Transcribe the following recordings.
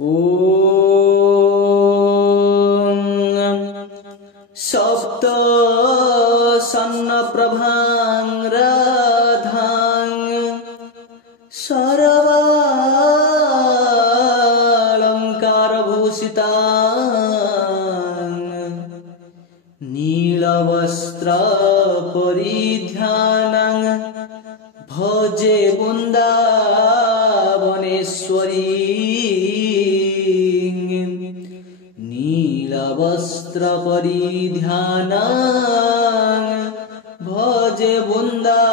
ॐ सप्त सन्नप्रभां राधां सर्वालङ्कारभूषितां नीलवस्त्रपरिधानां भजे वृन्दावनेश्वरी नीलवस्त्रपरिधानां भजे वृन्दावनेश्वरी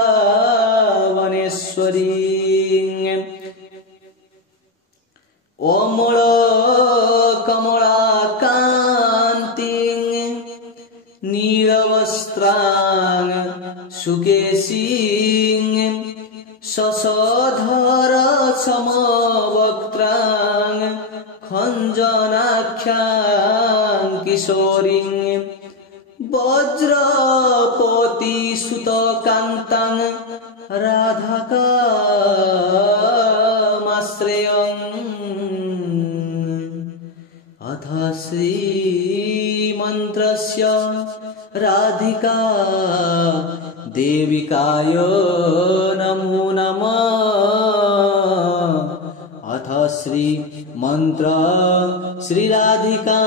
कमलाकान्तिं नीलवस्त्रां सुकेशीं शशधर समवक्त्रां खञ्जनाख्यां किशोरीं वज्रपतिसुतकान्तां राधाकामाश्रयम् अथ श्रीमन्त्रस्य राधिका देविकाय नमो नमः। अथ श्रीमन्त्र श्रीराधिका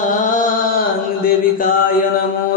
देविकाय नमो